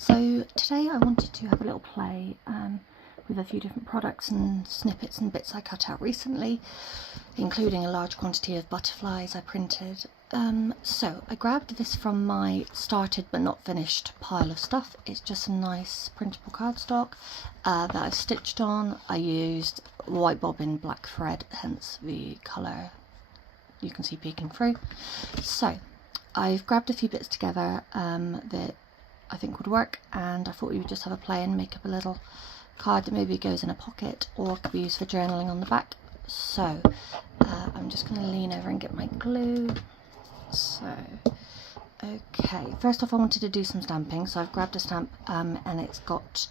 So today I wanted to have a little play with a few different products and snippets and bits I cut out recently, including a large quantity of butterflies I printed. So I grabbed this from my started but not finished pile of stuff. It's just a nice printable cardstock that I've stitched on. I used white bobbin black thread, hence the colour you can see peeking through. So I've grabbed a few bits together that I think would work, and I thought we would just have a play and make up a little card that maybe goes in a pocket or could be used for journaling on the back. So I'm just going to lean over and get my glue. So okay, first off I wanted to do some stamping, so I've grabbed a stamp and it's got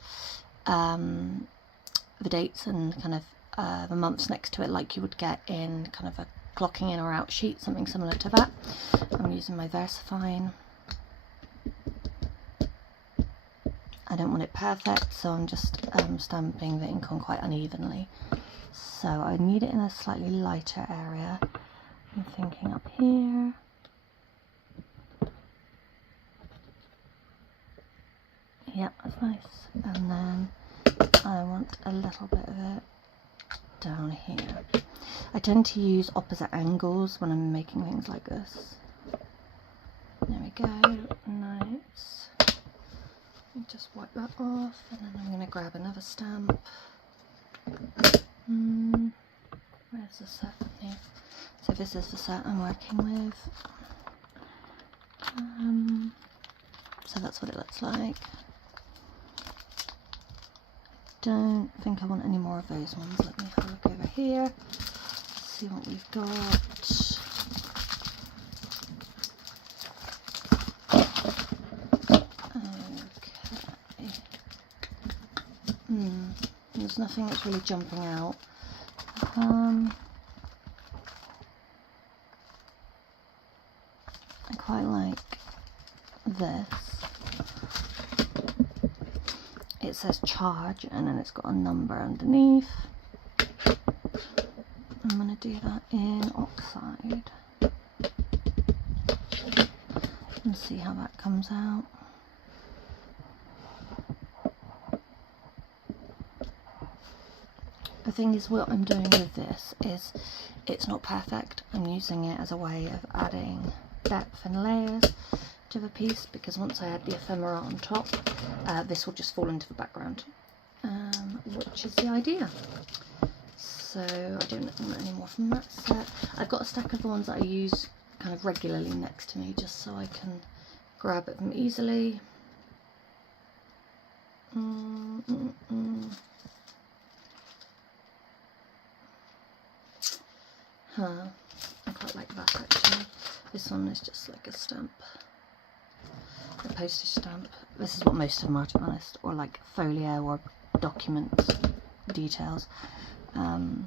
the dates and kind of the months next to it, like you would get in kind of a clocking in or out sheet, something similar to that. I'm using my VersaFine. I don't want it perfect, so I'm just stamping the ink on quite unevenly. So I need it in a slightly lighter area. I'm thinking up here. Yep, that's nice. And then I want a little bit of it down here. I tend to use opposite angles when I'm making things like this. There we go, nice. Just wipe that off, and then I'm going to grab another stamp. Where's the set here? So this is the set I'm working with. So that's what it looks like. Don't think I want any more of those ones. Let me have a look over here, see what we've got. There's nothing that's really jumping out. I quite like this. It says charge and then it's got a number underneath. I'm going to do that in oxide and see how that comes out. The thing is, what I'm doing with this is it's not perfect. I'm using it as a way of adding depth and layers to the piece, because once I add the ephemera on top, this will just fall into the background, which is the idea. So I don't want any more from that set. I've got a stack of the ones that I use kind of regularly next to me, just so I can grab at them easily. I quite like that actually. This one is just like a stamp, a postage stamp. This is what most of them are, to be honest, or like folio or document details. So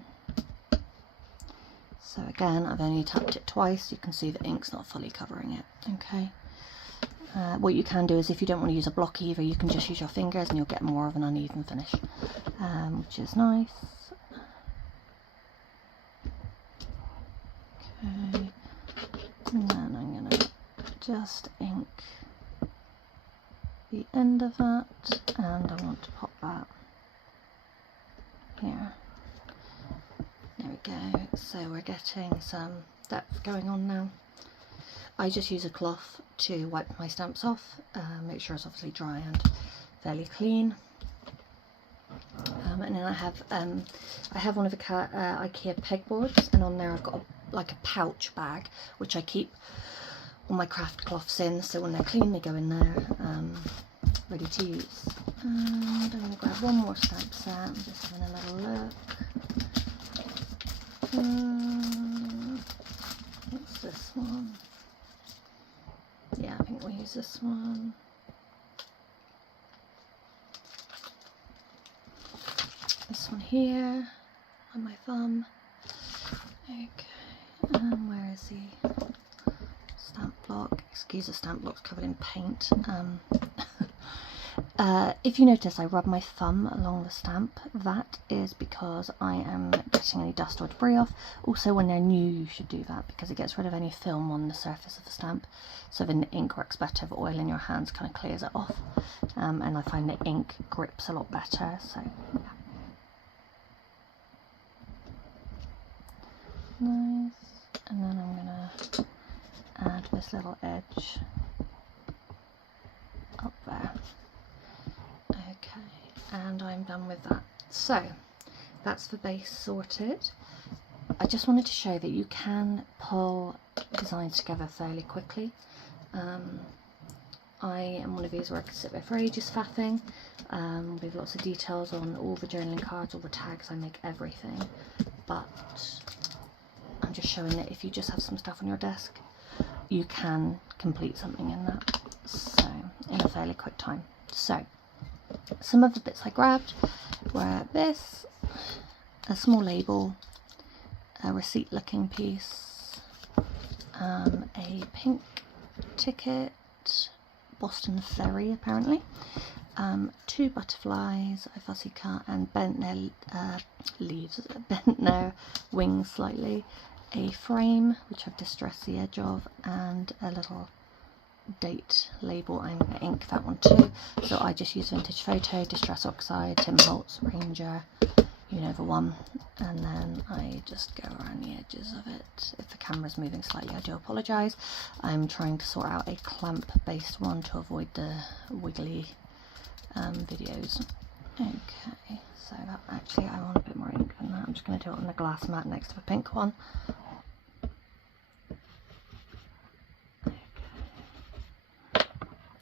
again, I've only tapped it twice. You can see the ink's not fully covering it. Okay. What you can do is, if you don't want to use a block either, you can just use your fingers and you'll get more of an uneven finish, which is nice. Okay, and then I'm going to just ink the end of that, and I want to pop that here. There we go. So we're getting some depth going on now. I just use a cloth to wipe my stamps off, make sure it's obviously dry and fairly clean. And then I have one of the IKEA pegboards, and on there I've got like a pouch bag which I keep all my craft cloths in, so when they're clean they go in there, ready to use. And I'm going to grab one more stamp set. I'm just having a little look. What's this one? Yeah, I think we'll use this one. This one here on my thumb. Okay, and where is the stamp block? Excuse the stamp block's covered in paint. If you notice, I rub my thumb along the stamp. That is because I am getting any dust or debris off. Also, when they're new, you should do that because it gets rid of any film on the surface of the stamp. So the ink works better if oil in your hands kind of clears it off. And I find the ink grips a lot better. So yeah. Nice. And then I'm gonna add this little edge up there. Okay, and I'm done with that. So that's the base sorted. I just wanted to show that you can pull designs together fairly quickly. I am one of these where I can sit there for ages faffing, with lots of details on all the journaling cards, all the tags, I make everything. But I'm just showing that if you just have some stuff on your desk, you can complete something in that, so in a fairly quick time. So some of the bits I grabbed were this, a small label, a receipt looking piece, a pink ticket, Boston Ferry apparently, 2 butterflies I fussy cut and bent their leaves, bent their wings slightly, a frame which I've distressed the edge of, and a little date label. I'm going to ink that one too, so I just use Vintage Photo, Distress Oxide, Tim Holtz, Ranger, you know the one, and then I just go around the edges of it. If the camera's moving slightly, I do apologise. I'm trying to sort out a clamp based one to avoid the wiggly videos. Okay, so that actually I want a bit more ink than that. I'm just going to do it on the glass mat next to the pink one.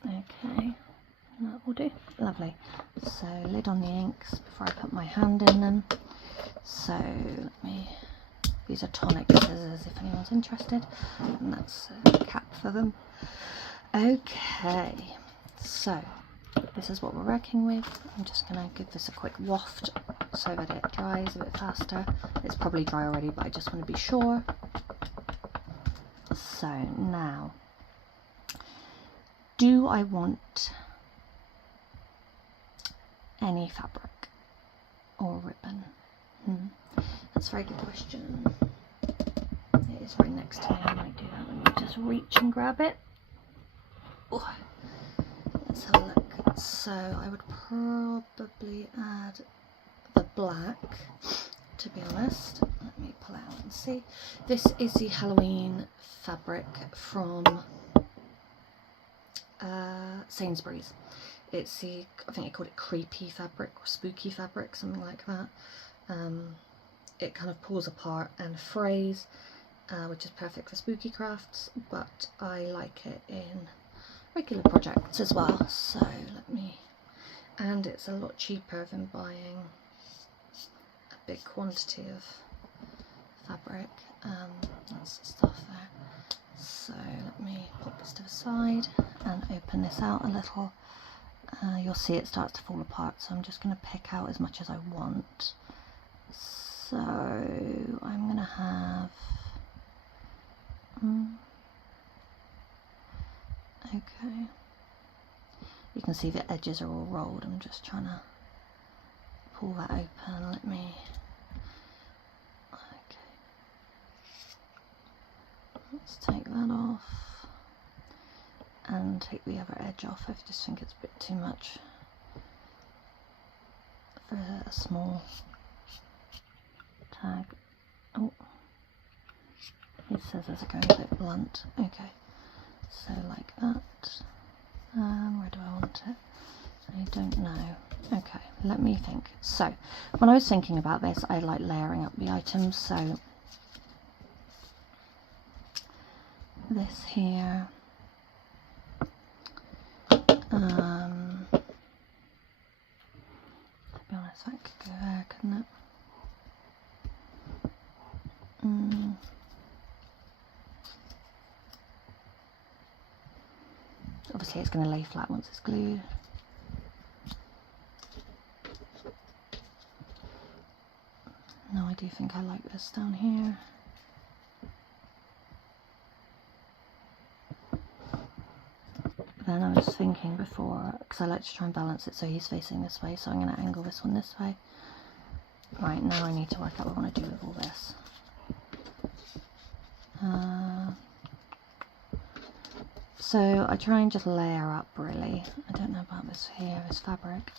Okay, that will do. Lovely. So lid on the inks before I put my hand in them. So let me, these are tonic scissors if anyone's interested, and that's a cap for them. Okay, so this is what we're working with. I'm just going to give this a quick waft so that it dries a bit faster. It's probably dry already, but I just want to be sure. So now, do I want any fabric or ribbon? That's a very good question. It is right next to me. I might do that. Let me just reach and grab it. Oh, let's have a look. So I would probably add the black, to be honest. Let me pull it out and see. This is the Halloween fabric from Sainsbury's. It's the, I think they called it creepy fabric or spooky fabric, something like that. It kind of pulls apart and frays, which is perfect for spooky crafts, but I like it in regular projects as well. So let me, and it's a lot cheaper than buying a big quantity of fabric. That's the stuff there. So let me pop this to the side and open this out a little. You'll see it starts to fall apart, so I'm just going to pick out as much as I want. So I'm going to have, okay, you can see the edges are all rolled. I'm just trying to pull that open. Let me, okay, let's take that off and take the other edge off. I just think it's a bit too much for a small tag. Oh, these scissors are going a bit blunt. Okay, so like that. Where do I want it? I don't know. Okay, let me think. So when I was thinking about this, I like layering up the items. So this here, to be honest, that could go there, couldn't it? Obviously it's going to lay flat once it's glued. No, I do think I like this down here. then I was thinking before, because I like to try and balance it so he's facing this way, so I'm going to angle this one this way. Right, now I need to work out what I want to do with all this. So I try and just layer up, really. I don't know about this here, this fabric.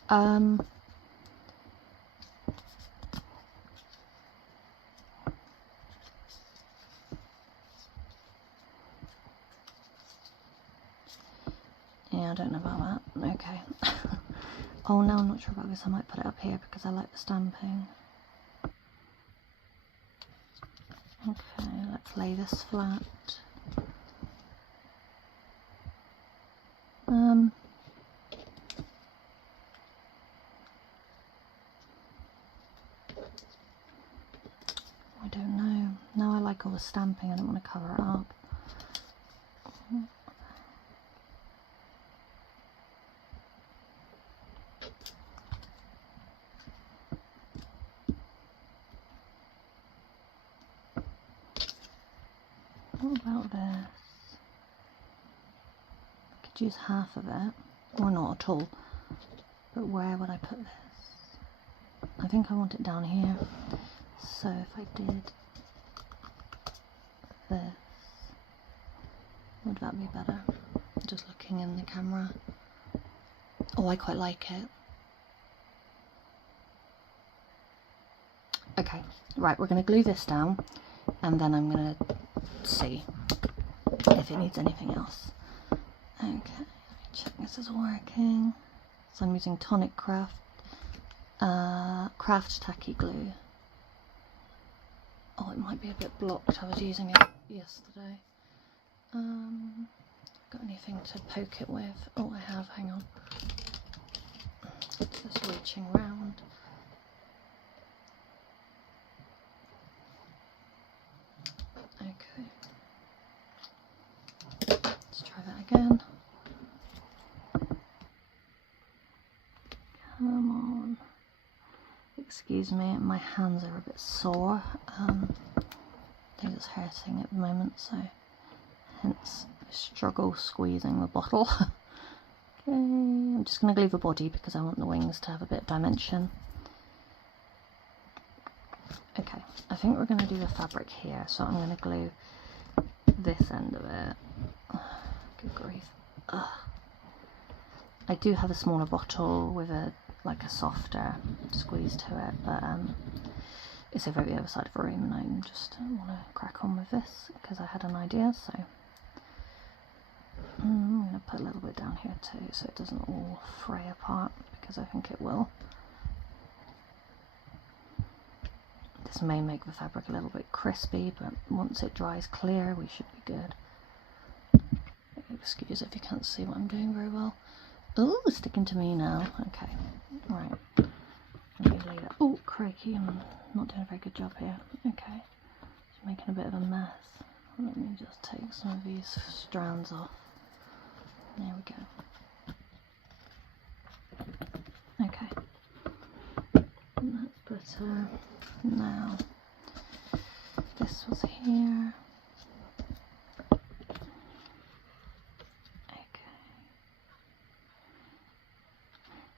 Yeah, I don't know about that. Okay. Oh, no, I'm not sure about this. I might put it up here because I like the stamping. Okay, let's lay this flat. I don't know. Now I like all the stamping, I don't want to cover it up. What about this? I could use half of it, or not at all. But where would I put this? I think I want it down here. So if I did this, would that be better? Just looking in the camera. Oh, I quite like it. Okay, right, we're going to glue this down, and then I'm going to see if it needs anything else. Okay, check this is working. So I'm using Tonic Craft Tacky Glue. Oh, it might be a bit blocked. I was using it yesterday. Got anything to poke it with? Oh, I have. Hang on. Just reaching round. Okay. Let's try that again. Come on. Excuse me, my hands are a bit sore. I think it's hurting at the moment, so hence I struggle squeezing the bottle. Okay, I'm just going to glue the body because I want the wings to have a bit of dimension. Okay, I think we're going to do the fabric here, so I'm going to glue this end of it. Good grief. Ugh. I do have a smaller bottle with a softer squeeze to it, but it's over the other side of the room, and I just want to crack on with this because I had an idea. So I'm going to put a little bit down here too, so it doesn't all fray apart, because I think it will. This may make the fabric a little bit crispy, but once it dries clear, we should be good. Excuse if you can't see what I'm doing very well. Oh, sticking to me now. Okay, right. Let me lay that. Oh, crikey, I'm not doing a very good job here. Okay, just making a bit of a mess. Let me just take some of these strands off. There we go. Okay. Let's put now. This was here.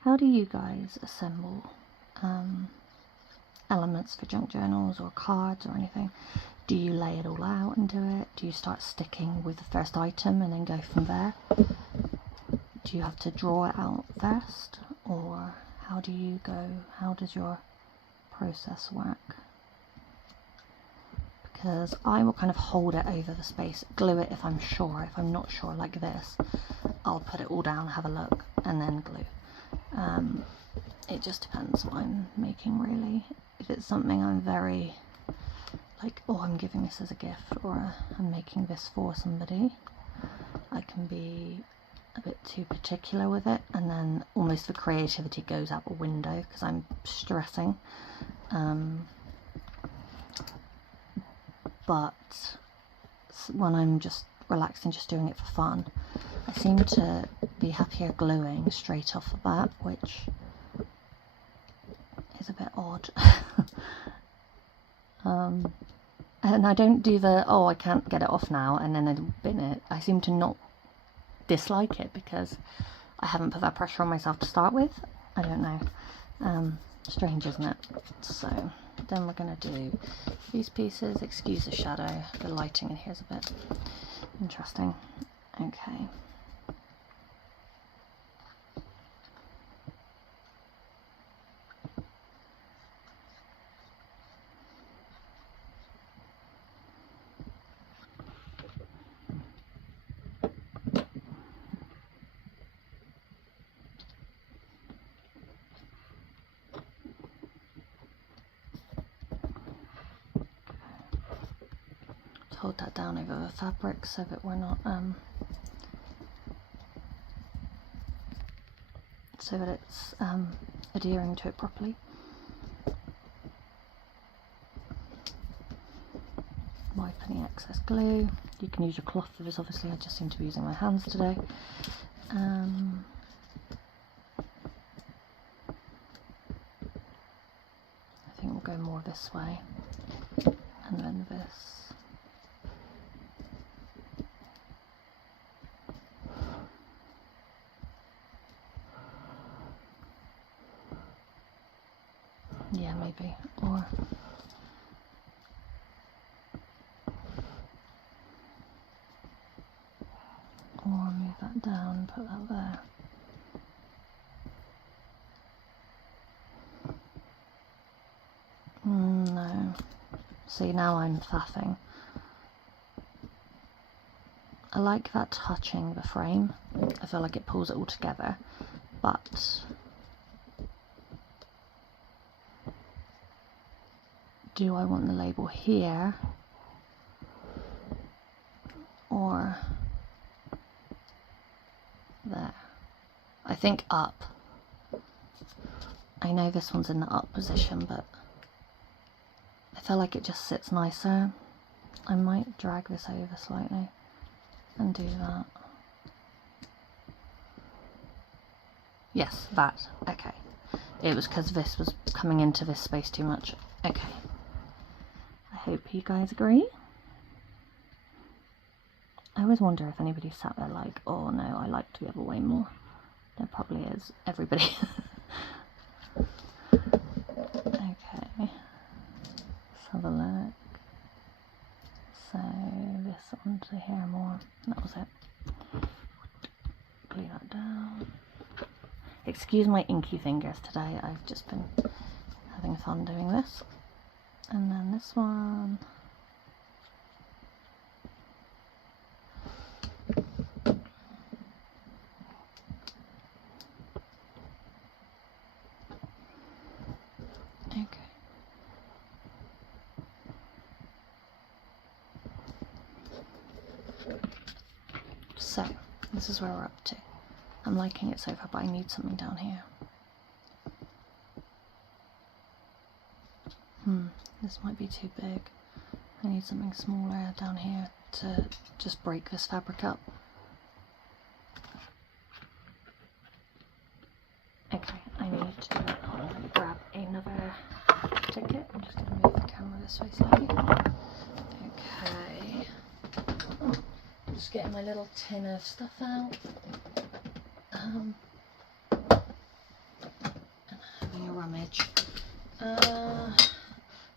How do you guys assemble elements for junk journals or cards or anything? Do you lay it all out and do it? Do you start sticking with the first item and then go from there? Do you have to draw it out first? Or how do you go? How does your process work? Because I will kind of hold it over the space, glue it if I'm sure. If I'm not sure, like this, I'll put it all down, have a look, and then glue. It just depends what I'm making, really. If it's something I'm very like, oh, I'm giving this as a gift, or I'm making this for somebody, I can be a bit too particular with it, and then almost the creativity goes out the window because I'm stressing. But when I'm just relaxed and just doing it for fun, I seem to be happier gluing straight off the bat, which is a bit odd. And I don't do the, oh, I can't get it off now, and then I bin it. I seem to not dislike it because I haven't put that pressure on myself to start with. I don't know. Strange, isn't it? So then we're going to do these pieces. Excuse the shadow, the lighting in here is a bit interesting. Okay. Hold that down over the fabric so that we're not so that it's adhering to it properly. Wipe any excess glue. You can use your cloth for this, obviously. I just seem to be using my hands today. I think we'll go more this way and then this. Yeah, maybe, or move that down, put that there. No. See, now I'm faffing. I like that touching the frame. I feel like it pulls it all together, but do I want the label here or there? I think up. I know this one's in the up position, but I feel like it just sits nicer. I might drag this over slightly and do that. Yes, that. Okay. It was because this was coming into this space too much. Okay. I hope you guys agree. I always wonder if anybody sat there like, oh no, I like the other way more. There probably is. Everybody. Okay. Let's have a look. So this onto here more. That was it. Glue that down. Excuse my inky fingers today. I've just been having fun doing this. And then this one. Okay. So, this is where we're up to. I'm liking it so far, but I need something down here. This might be too big. I need something smaller down here to just break this fabric up. Okay, I need to grab another ticket. I'm just going to move the camera this way slightly. Okay. Just getting my little tin of stuff out. And having a rummage.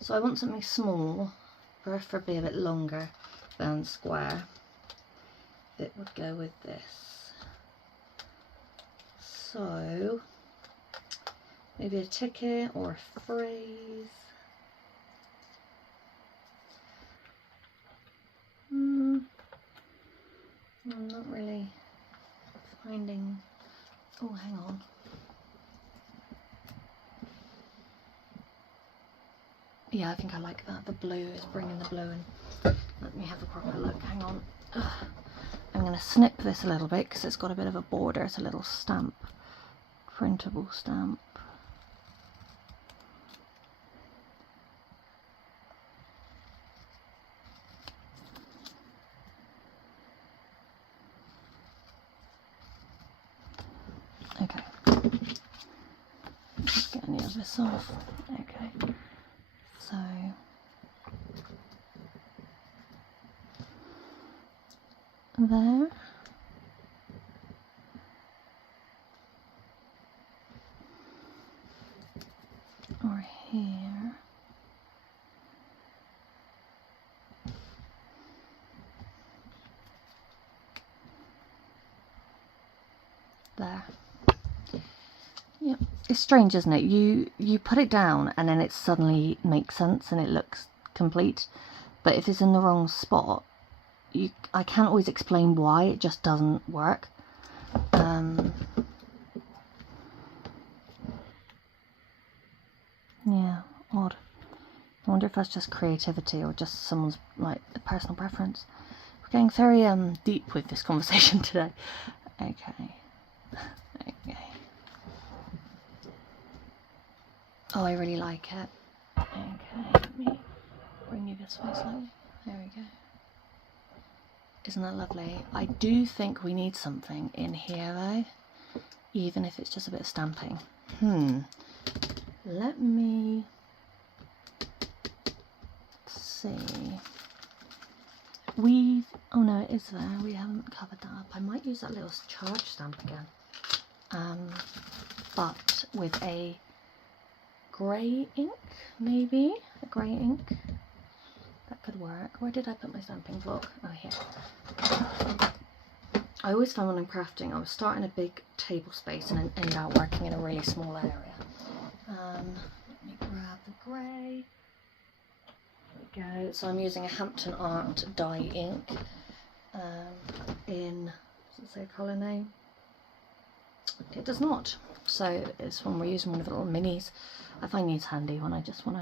So I want something small, preferably a bit longer than square. It would go with this. So maybe a ticket or a phrase. I'm not really finding. Oh, hang on. Yeah, I think I like that. The blue is bringing the blue in. Let me have a proper look. Hang on. Ugh. I'm going to snip this a little bit because it's got a bit of a border. It's a little stamp, printable stamp. Okay. Just get any of this off. Okay. So there. or here. There. Yep. It's strange, isn't it? You put it down and then it suddenly makes sense and it looks complete. But if it's in the wrong spot, I can't always explain why, it just doesn't work. Yeah, odd. I wonder if that's just creativity or just someone's like personal preference. We're getting very deep with this conversation today. Okay. Okay. Oh, I really like it. Okay, let me bring you this way slightly. There we go. Isn't that lovely? I do think we need something in here though, even if it's just a bit of stamping. Let me see. Oh no, it is there. We haven't covered that up. I might use that little charge stamp again. But with a grey ink, maybe? A grey ink. That could work. Where did I put my stamping block? Oh, here. I always find when I'm crafting, I will start in a big table space and then end out working in a really small area. Let me grab the grey. There we go. So I'm using a Hampton Art dye ink in, does it say colour name? It does not. So it's when we're using one of the little minis. I find these handy when I just want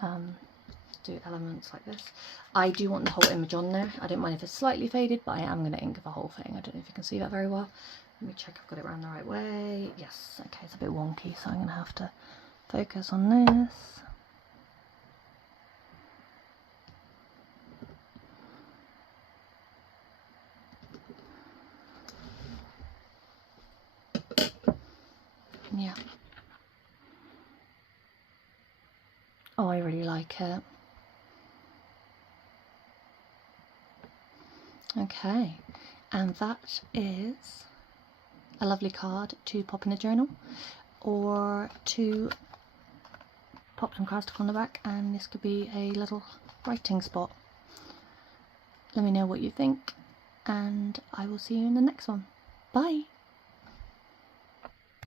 to do elements like this. I do want the whole image on there. I don't mind if it's slightly faded, but I am going to ink the whole thing. I don't know if you can see that very well. Let me check I've got it around the right way. Yes, okay, it's a bit wonky, so I'm going to have to focus on this. Yeah. Oh, I really like it. Okay, and that is a lovely card to pop in a journal or to pop some cards on the back, and this could be a little writing spot. Let me know what you think, and I will see you in the next one. Bye!